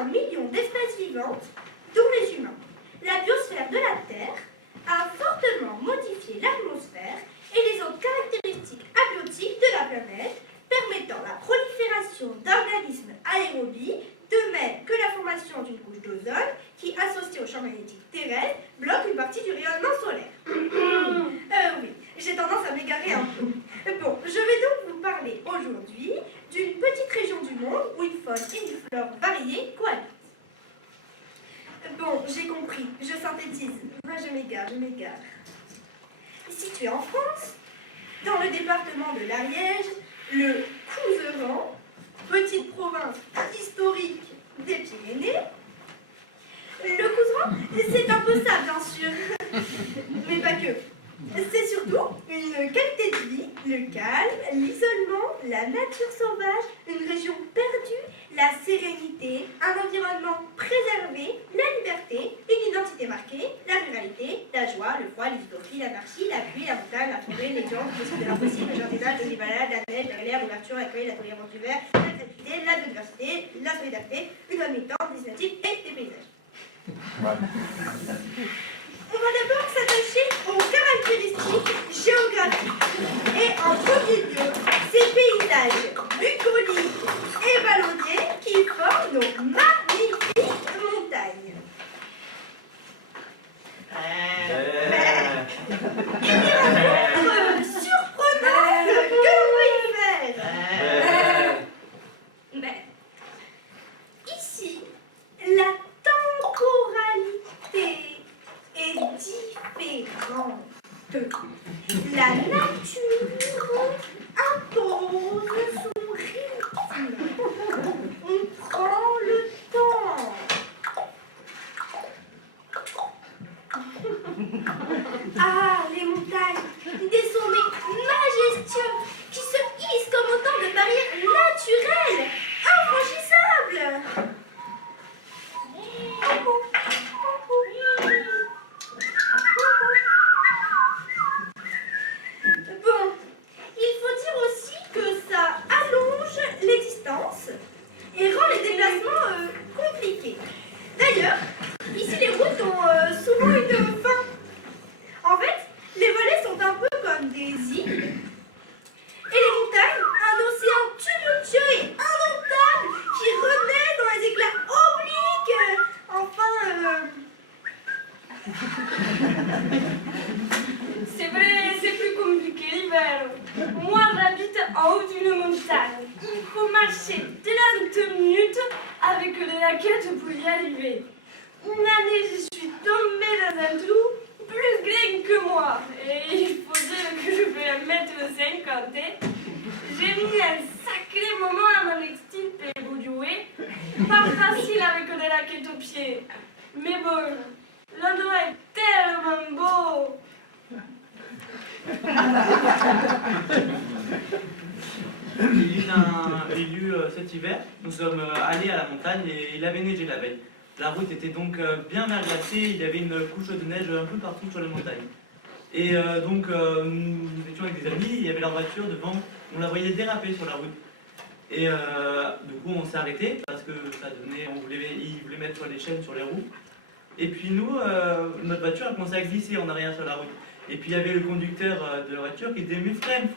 1 million d'espèces vivantes, dont les humains. La biosphère de la Terre a fortement modifié l'atmosphère et les autres caractéristiques abiotiques de la planète, permettant la prolifération d'organismes aérobies, de même que la formation d'une couche d'ozone qui, associée au champ magnétique terrestre, bloque une partie du rayonnement solaire. Oui, j'ai tendance à m'égarer un peu. Bon, je vais donc vous parler aujourd'hui d'une petite région du monde où une faune et une flore variées cohabitent. Bon, j'ai compris, je synthétise. Moi, je m'égare. Situé en France, dans le département de l'Ariège, le Couserans, petite province historique des Pyrénées. Le Couserans, c'est un peu ça, bien sûr, mais pas que. C'est surtout une qualité de vie, le calme, l'isolement, la nature sauvage, une région perdue, la sérénité, un environnement préservé, la liberté, une identité marquée, la ruralité, la joie, le froid, les utopies, l'anarchie, la pluie, la montagne, la forêt, les gens, le possible de l'impossible, le jardinage, le balade, la neige, la galère, l'ouverture, l'accueil, la tolérance du verre, la créativité, la biodiversité, la solidarité, une bonne militante, des natifs et des paysages. On va d'abord s'attacher aux caractéristiques géographiques. Et en premier lieu, ces paysages bucoliques et vallonniers qui forment nos magnifiques montagnes. Il y a une rencontre surprenante que vous y faites. Mais ici, la temporalité est différente. La nature impose son rythme. On prend le temps. Ah, les montagnes, des sommets majestueux qui se hissent comme autant de barrières naturelles, infranchissables. Bon, il faut dire aussi que ça allonge les distances et rend les déplacements compliqués. D'ailleurs, ici les routes ont souvent une fin. En fait, les vallées sont un peu comme des îles et les montagnes, un océan tumultueux et indomptable qui renaît dans les éclats obliques. Enfin, C'est vrai, c'est plus compliqué l'hiver. Moi, j'habite en haut d'une montagne. Il faut marcher 30 minutes avec des raquettes pour y arriver. Une année, je suis tombée dans un trou plus grand que moi. Et il faut dire que je fais 1m50. J'ai mis un sacré moment à m'en extirper et évoluer. Pas facile avec des raquettes aux pieds. Mais bon, l'endroit est tellement beau. Élu cet hiver, nous sommes allés à la montagne et il avait neigé la veille. La route était donc bien mal glacée, il y avait une couche de neige un peu partout sur les montagnes. Et donc nous étions avec des amis, il y avait leur voiture devant, on la voyait déraper sur la route. Et du coup on s'est arrêté parce que ça donnait, ils voulaient mettre les chaînes sur les roues. Et puis nous, notre voiture a commencé à glisser en arrière sur la route. Et puis il y avait le conducteur de la voiture qui disait mais freine.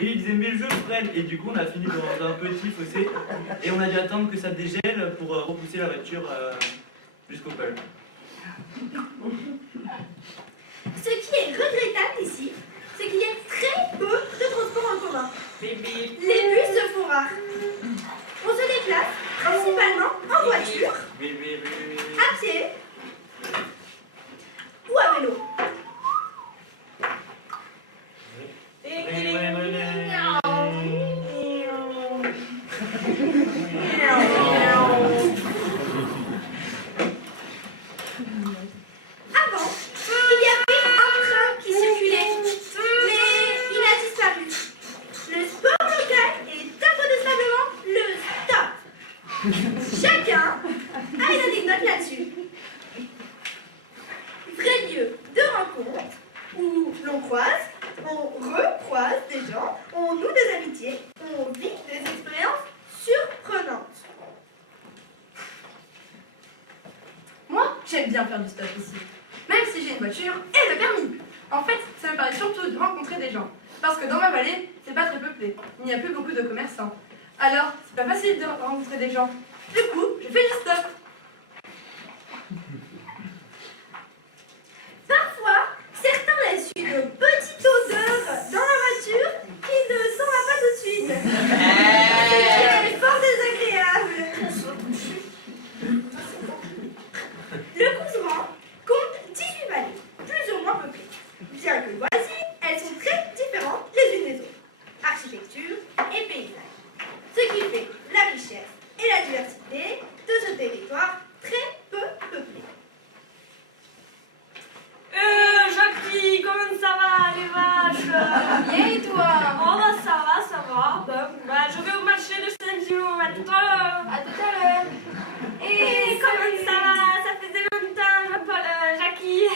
Et il disait mais je freine. Et du coup on a fini dans un petit fossé. Et on a dû attendre que ça dégèle pour repousser la voiture jusqu'au col. ce qui est regrettable ici, c'est qu'il y a très peu de transports en commun. Les bus se font rares. On se déplace principalement en voiture, à pied ou à vélo. Avant, il y avait un train qui circulait, mais il a disparu. Le sport local est incontestablement le stop. Chacun a une anecdote là-dessus. Vrai lieu de rencontre où l'on croise, on recroise des gens, on noue des amitiés, on vit des expériences surprenantes. J'aime bien faire du stop ici. Même si j'ai une voiture et le permis. En fait, ça me paraît surtout de rencontrer des gens. Parce que dans ma vallée, c'est pas très peuplé. Il n'y a plus beaucoup de commerçants. Alors, c'est pas facile de rencontrer des gens. Du coup, je fais du stop. Parfois, certains laissent une petite odeur dans la voiture qui ne s'en va pas tout de suite. Ce qui est fort désagréable. Le Couserans compte 18 vallées, plus ou moins peuplées. Bien que voisines, elles sont très différentes les unes des autres. Architecture et paysage. Ce qui fait la richesse et la diversité de ce territoire très peu peuplé. Jackie, comment ça va, les vaches? Bien et toi? Oh, bah ça va. Bah, je vais au marché de Saint-Gilles, à tout à l'heure. À tout à l'heure. Et comment ça va? Ça faisait longtemps, Jackie.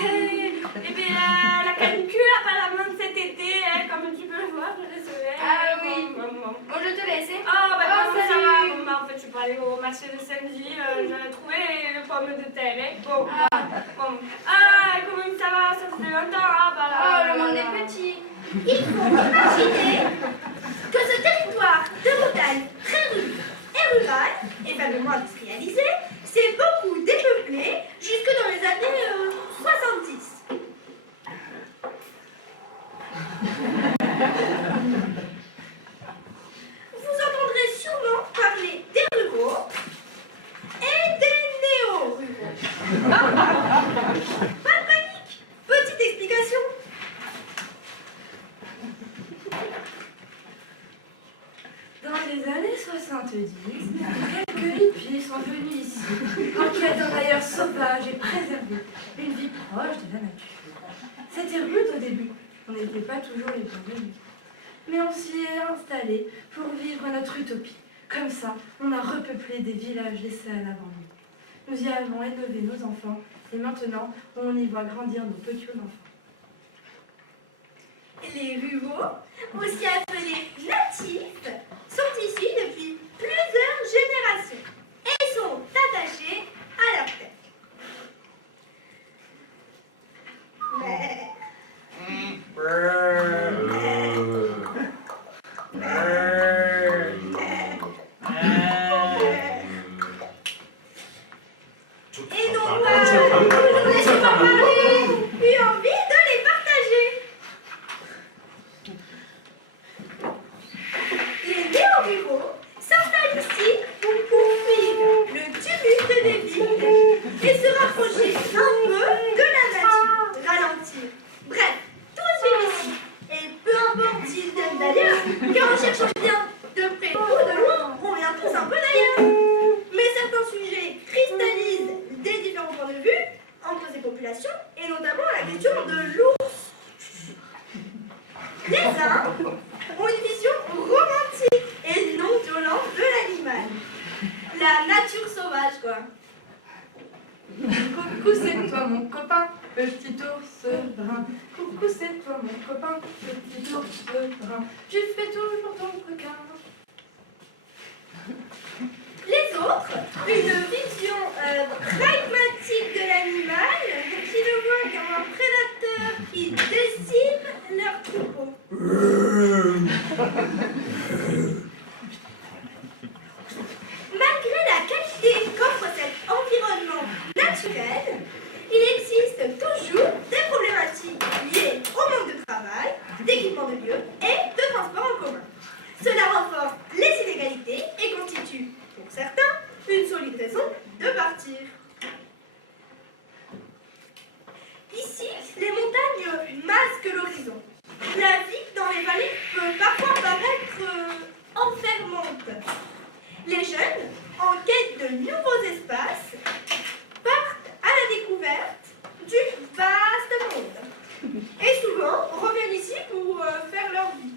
Et bien, la canicule apparemment cet été, comme tu peux le voir, désolée. Ah oui. Bon. Bon, je te laisse. Oh, bah comment ça salut. va? Bon, bah, en fait, je suis pas allée au marché de samedi, j'ai trouvé les pommes de terre. Bon. Ah, comment ça va? Ça faisait longtemps, bah là. Oh, le monde est petit. Il faut imaginer que ce territoire de montagne très rude et rural, et faiblement industrialisé, s'est beaucoup dépeuplé jusque dans les années 70. Vous entendrez sûrement parler des ruraux et des néo-ruraux. Pas de panique, petite explication. Dans les années 70, quelques hippies sont venus ici, en quête d'un ailleurs sauvage et préservé, une vie proche de la nature. C'était rude au début, on n'était pas toujours les bienvenus. Mais on s'y est installé pour vivre notre utopie. Comme ça, on a repeuplé des villages laissés à l'abandon. Nous y avons élevé nos enfants, et maintenant, on y voit grandir nos petits enfants. Les ruraux, aussi appelés natifs, sont ici depuis plusieurs générations et sont attachés à leur terre. Mais... Et donc, vous ne laissez pas parler, eu envie de les partager. Les néo-ruraux s'installent ici pour fuir le tumulte des villes et se rapprocher un peu de la nature, ralentir. Bref, tous vivent ici. Et peu importe s'ils viennent d'ailleurs, car on cherche bien de près ou de loin, on vient tous un peu d'ailleurs. Mais certains sujets cristallisent des différents points de vue entre ces populations, et notamment la question de l'ours. Les uns ont une vision romantique et non violente de l'animal. La nature sauvage, quoi. Coucou, c'est toi mon copain, petit ours brun. Coucou, c'est toi mon copain, petit ours brun. Tu fais toujours ton coquin. Les autres, une vision pragmatique de l'animal qui ne voit qu'un prédateur qui décime leur troupeau. Malgré la qualité qu'offre cet environnement naturel, il existe toujours des problématiques liées au manque de travail, d'équipement de lieu et de transport en commun. Cela renforce les inégalités et constitue, pour certains, une solide raison de partir. Ici, les montagnes masquent l'horizon. La vie dans les vallées peut parfois paraître enfermante. Les jeunes, en quête de nouveaux espaces, partent à la découverte du vaste monde. Et souvent, reviennent ici pour faire leur vie.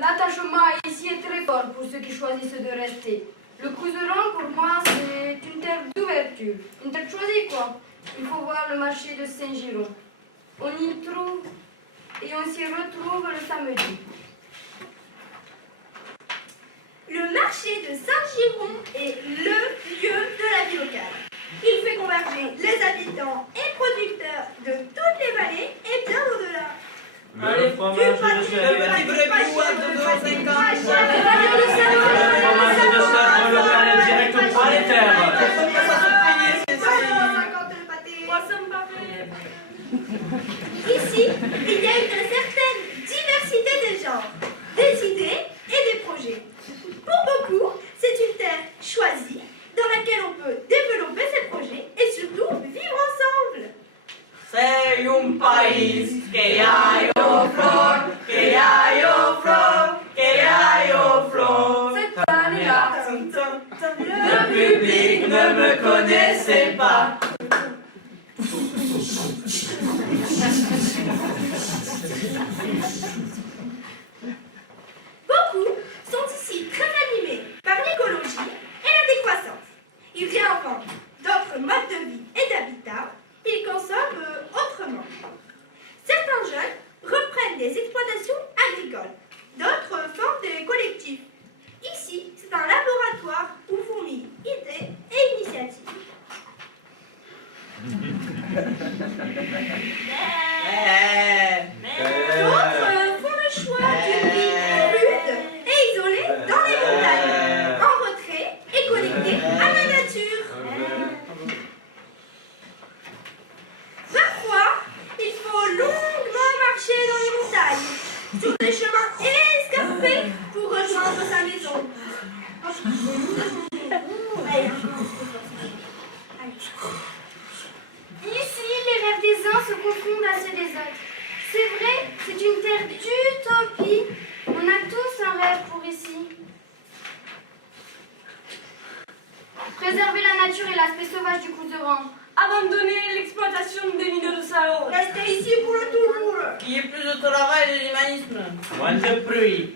L'attachement ici est très fort pour ceux qui choisissent de rester. Le Couserans, pour moi, c'est une terre d'ouverture. Une terre choisie, quoi. Il faut voir le marché de Saint-Giron. On y trouve et on s'y retrouve le samedi. Le marché de Saint-Giron est le lieu de la vie locale. Il fait converger les habitants et producteurs de toutes les vallées et bien au-delà. Le fromage de chèvre. Le brebis à 2,50 €. Le fromage de chèvre local est direct au propriétaire. Ici, il y a une certaine diversité des genres, des idées et des projets. Pour beaucoup, c'est une terre choisie dans laquelle on peut développer ses projets et surtout vivre ensemble. Sei país que hay flor, que hay flor, que hay flor. Cette année-là, Le public ne me connaissait pas. Beaucoup sont ici très animés par l'écologie et la décroissance. Ils réinventent d'autres modes de vie et d'habitat. Ils consomment autrement. Certains jeunes reprennent des exploitations agricoles. D'autres forment des collectifs. Ici, c'est un laboratoire où fourmillent idées et initiatives. D'autres font le choix d'une vie rude et isolée dans les montagnes, en retrait et connectés à la nature. Parfois, il faut longuement marcher dans les montagnes, sur des chemins escarpés pour rejoindre sa maison. Ici, les rêves des uns se confondent à ceux des autres. C'est vrai, c'est une terre d'utopie. On a tous un rêve pour ici. Préserver la nature et l'aspect sauvage du Couserans. Abandonner l'exploitation des mines de Sao. Restez ici pour le toujours. Qu'il y ait plus de travail et d'humanisme. Moins de bruit.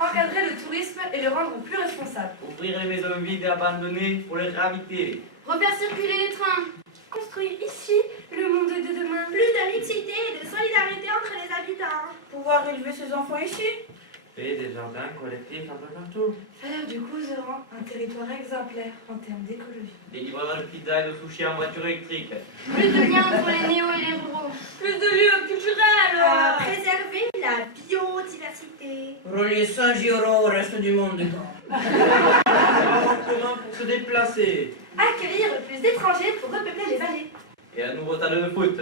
encadrer le tourisme et le rendre plus responsable. Ouvrir les maisons vides et abandonnées pour les réhabiter. Refaire circuler les trains. Construire ici le monde de demain. Plus de mixité et de solidarité entre les habitants. Pouvoir élever ses enfants ici. Et des jardins collectifs un peu partout. Faire du Couserans un territoire exemplaire en termes d'écologie. Des livreurs de pizza et de sushis en voiture électrique. Plus de liens entre les néos et les ruraux. Plus de lieux culturels. Préserver la biodiversité. Relier Saint-Giron au reste du monde. En commun pour se déplacer. Accueillir plus d'étrangers pour repeupler les vallées. Et un nouveau stade de foot.